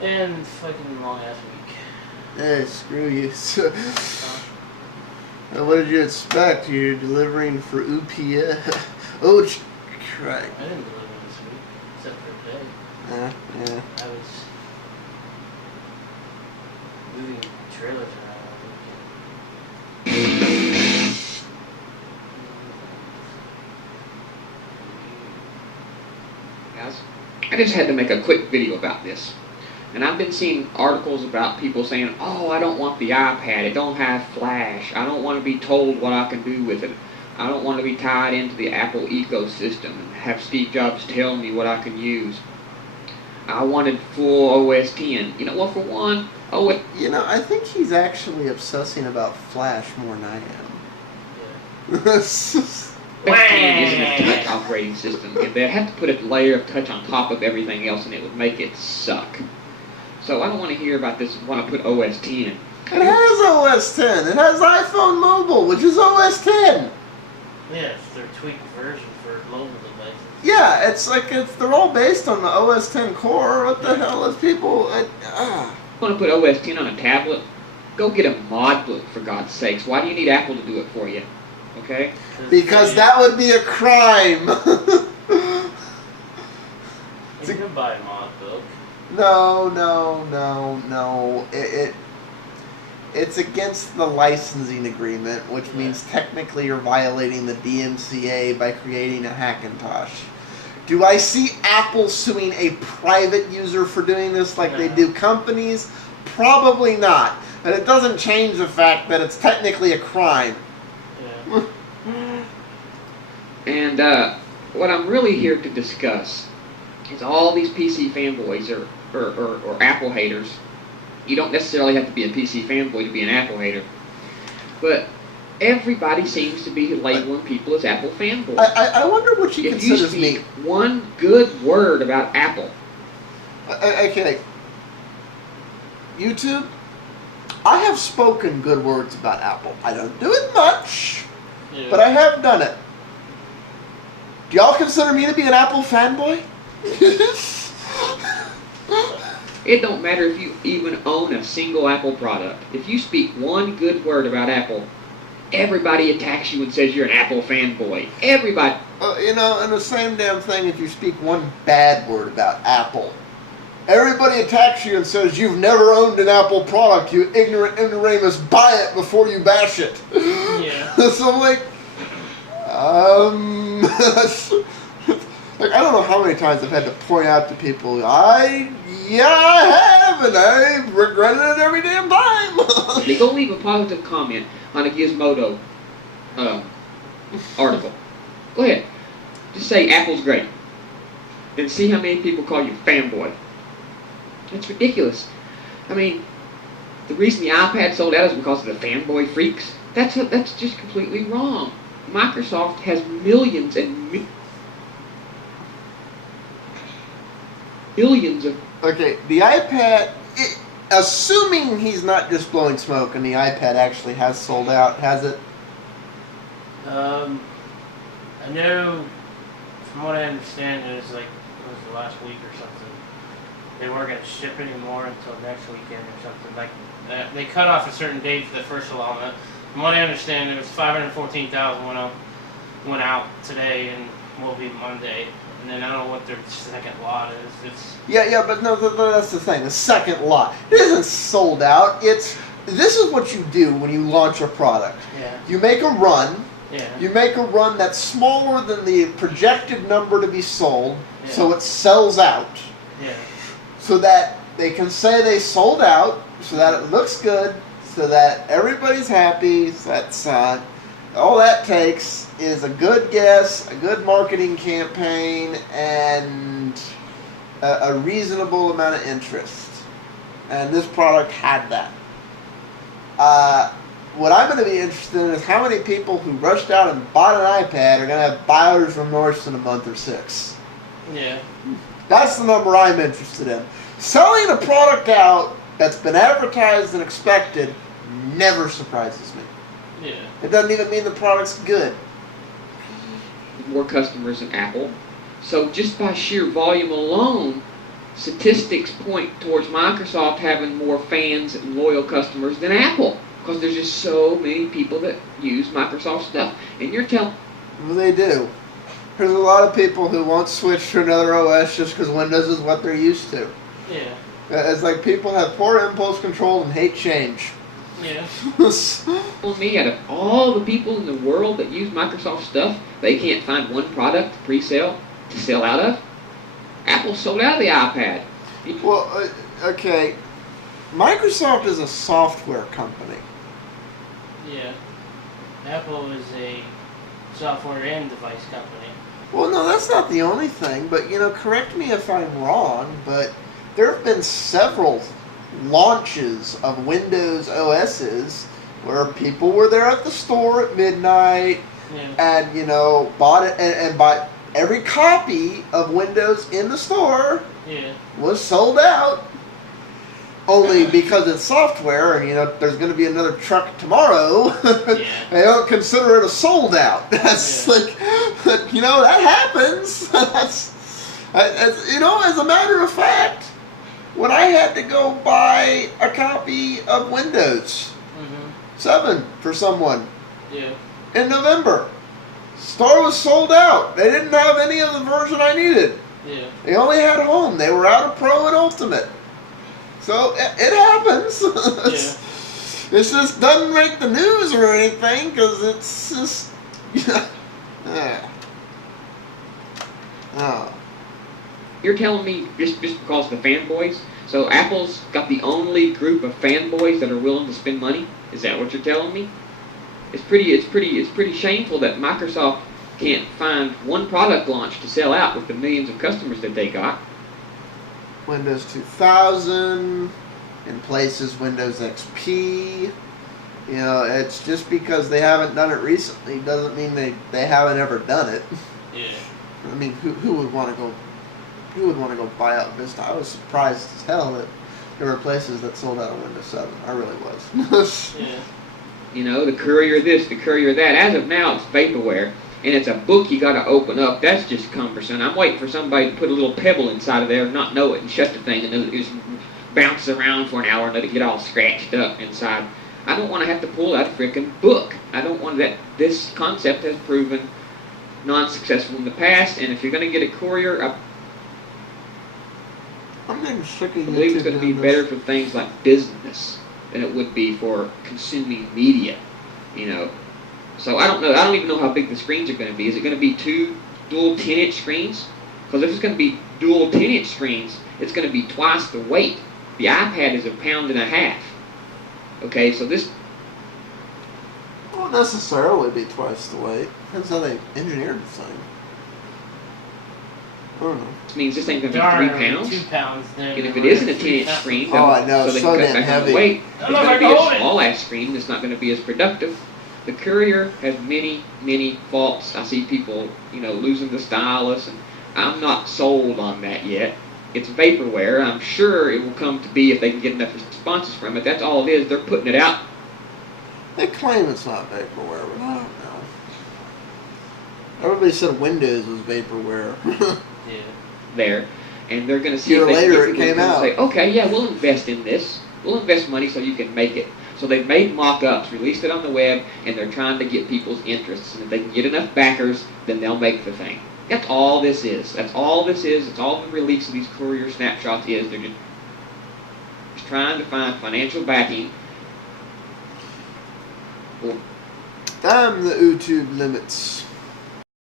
And fucking long ass week. Hey, screw you. What did you expect? You're delivering for UPS. Oh, crap. I didn't deliver this week, except for today. Yeah. I was moving trailers around. Guys, I just had to make a quick video about this. And I've been seeing articles about people saying, oh, I don't want the iPad, it don't have flash, I don't want to be told what I can do with it, I don't want to be tied into the Apple ecosystem and have Steve Jobs tell me what I can use. I wanted full OS 10. You know what, for one, I think he's actually obsessing about flash more than I am. Yeah. isn't a touch operating system. If they had to put a layer of touch on top of everything else, and it would make it suck. So I don't want to hear about this when I put OS 10. It has OS 10. It has iPhone Mobile, which is OS 10. Yeah, it's their tweaked version for mobile devices. Yeah, they're all based on the OS 10 core. What the hell is people? Want to put OS 10 on a tablet? Go get a mod book, for God's sakes. Why do you need Apple to do it for you? Okay? Because that would be a crime. You can buy a mod book. No. It's against the licensing agreement, which means technically you're violating the DMCA by creating a Hackintosh. Do I see Apple suing a private user for doing this like they do companies? Probably not. But it doesn't change the fact that it's technically a crime. Yeah. And what I'm really here to discuss is all these PC fanboys or Apple haters. You don't necessarily have to be a PC fanboy to be an Apple hater. But everybody seems to be labeling people as Apple fanboys. I wonder what she considers me. If you speak one good word about Apple. Okay. YouTube, I have spoken good words about Apple. I don't do it much, but I have done it. Do y'all consider me to be an Apple fanboy? It don't matter if you even own a single Apple product. If you speak one good word about Apple, everybody attacks you and says you're an Apple fanboy. Everybody. And the same damn thing if you speak one bad word about Apple. Everybody attacks you and says you've never owned an Apple product, you ignorant ignoramus, buy it before you bash it. Yeah. So I'm like, like, I don't know how many times I've had to point out to people, I have, and I regretted it every damn time. They go leave a positive comment on a Gizmodo article. Go ahead. Just say Apple's great. And see how many people call you fanboy. That's ridiculous. I mean, the reason the iPad sold out is because of the fanboy freaks. That's just completely wrong. Microsoft has millions and billions of... Okay, the iPad, assuming he's not just blowing smoke and the iPad actually has sold out, has it? I know, from what I understand, it was the last week or something. They weren't going to ship anymore until next weekend or something. Like they cut off a certain date for the first allotment. From what I understand, it was 514,000 went out today and will be Monday. And then I don't know what their second lot is. Yeah, but no, that's the thing. The second lot, it isn't sold out. This is what you do when you launch a product. Yeah. You make a run. Yeah. You make a run that's smaller than the projected number to be sold, so it sells out. Yeah. So that they can say they sold out, so that it looks good, so that everybody's happy. So that's all that takes is a good guess, a good marketing campaign, and a reasonable amount of interest. And this product had that. What I'm going to be interested in is how many people who rushed out and bought an iPad are going to have buyer's remorse in a month or 6. Yeah. That's the number I'm interested in. Selling a product out that's been advertised and expected never surprises me. Yeah. It doesn't even mean the product's good. More customers than Apple. So just by sheer volume alone, statistics point towards Microsoft having more fans and loyal customers than Apple, because there's just so many people that use Microsoft stuff. And you're telling Well, they do. There's a lot of people who won't switch to another OS just because Windows is what they're used to. Yeah. It's like people have poor impulse control and hate change. Yeah. me, out of all the people in the world that use Microsoft stuff, they can't find one product pre-sale to sell out of? Apple sold out of the iPad. Well, okay. Microsoft is a software company. Yeah. Apple is a software and device company. Well, no, that's not the only thing, but, correct me if I'm wrong, but there have been several launches of Windows OSs where people were there at the store at midnight and, bought it and bought every copy of Windows in the store was sold out. Only because it's software and, there's going to be another truck tomorrow, they don't consider it a sold out. That's like, that happens. As a matter of fact, when I had to go buy a copy of Windows 7 for someone in November, store was sold out. They didn't have any of the version I needed. They only had Home. They were out of Pro and Ultimate. So it happens. It just doesn't make the news or anything because it's just. Oh. You're telling me just because the fanboys? So Apple's got the only group of fanboys that are willing to spend money? Is that what you're telling me? It's pretty shameful that Microsoft can't find one product launch to sell out with the millions of customers that they got. Windows 2000, in places Windows XP. It's just because they haven't done it recently doesn't mean they haven't ever done it. Yeah. I mean, who would want to go? Who would want to go buy out Vista? I was surprised as hell that there were places that sold out of Windows 7. I really was. The courier this, the courier that. As of now, it's vaporware. And it's a book you got to open up. That's just cumbersome. I'm waiting for somebody to put a little pebble inside of there and not know it and shut the thing and it just bounces around for an hour and let it get all scratched up inside. I don't want to have to pull out a freaking book. I don't want that. This concept has proven non-successful in the past, and if you're going to get a courier, I'm getting sick of I believe it's going to be better for things like business than it would be for consuming media, So I don't know. I don't even know how big the screens are going to be. Is it going to be two dual 10-inch screens? Because if it's going to be dual 10-inch screens, it's going to be twice the weight. The iPad is 1.5 pounds. Okay, so this won't necessarily be twice the weight. Depends how they engineered the thing. I don't know. This means this ain't going to be 3 pounds. 2 pounds. And if it isn't a 10-inch screen, I know. so they can cut back on the weight, it's going to be a small-ass screen that's not going to be as productive. The courier has many, many faults. I see people, losing the stylus, and I'm not sold on that yet. It's vaporware. I'm sure it will come to be if they can get enough responses from it. That's all it is. They're putting it out. They claim it's not vaporware, but I don't know. Everybody said Windows was vaporware. There, and they're going to see Year if they later can it came out. Say, okay, yeah, we'll invest in this. We'll invest money so you can make it. So they've made mock-ups, released it on the web, and they're trying to get people's interests. And if they can get enough backers, then they'll make the thing. That's all this is. That's all this is. That's all the release of these courier snapshots is. They're just trying to find financial backing. Damn the YouTube limits.